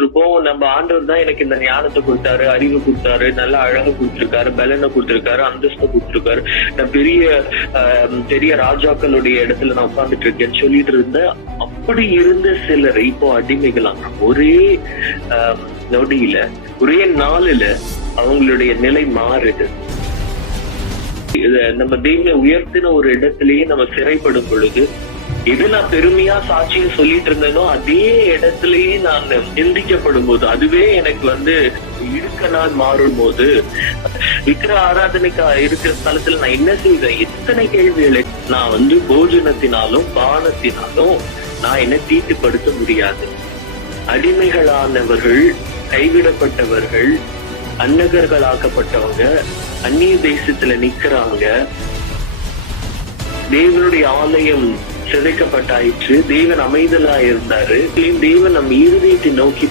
இருப்போம். நம்ம ஆண்டவர் தான் எனக்கு இந்த ஞானத்தை கொடுத்தாரு, அறிவு கொடுத்தாரு, நல்ல அழகு கொடுத்திருக்காரு, பலனை கொடுத்திருக்காரு, அந்தஸ்து கொடுத்திருக்காரு. நான் பெரிய ராஜாக்களுடைய இடத்துல நான் உட்கார்ந்துட்டு இருக்கேன்னு சொல்லிட்டு இருந்தேன். அப்படி இருந்த சிலர் இப்போ அடிமைகளாங்க. ஒரே நொடியில, ஒரே நாளில அவங்களுடைய நிலை மாறுது. நம்ம தெய்வ உயர்த்தின ஒரு இடத்திலேயே நம்ம சிறைப்படும் பொழுது, எது நான் பெருமையா சாட்சியம் சொல்லிட்டு இருந்தேனோ அதே இடத்திலேயே நான் நிந்திக்கப்படும் போது, அதுவே எனக்கு இழுக்க நாள் மாறும் போது, விக்கிர ஆராதனைக்கு இருக்கிற ஸ்தலத்துல நான் என்ன செய்வேன்? எத்தனை கேள்விகளை நான் போஜனத்தினாலும் பானத்தினாலும் நான் என்ன தீட்டுப்படுத்த முடியாது. அடிமைகளானவர்கள், கைவிடப்பட்டவர்கள், அந்நகர்களாக்கப்பட்டவங்க அந்நிய தேசத்துல நிக்கிறாங்க. தேவனுடைய ஆலயம் சிதைக்கப்பட்டாயிற்று. தேவன் அமைதலா இருந்தாரு. தேவன் நம் இருதயத்தை நோக்கி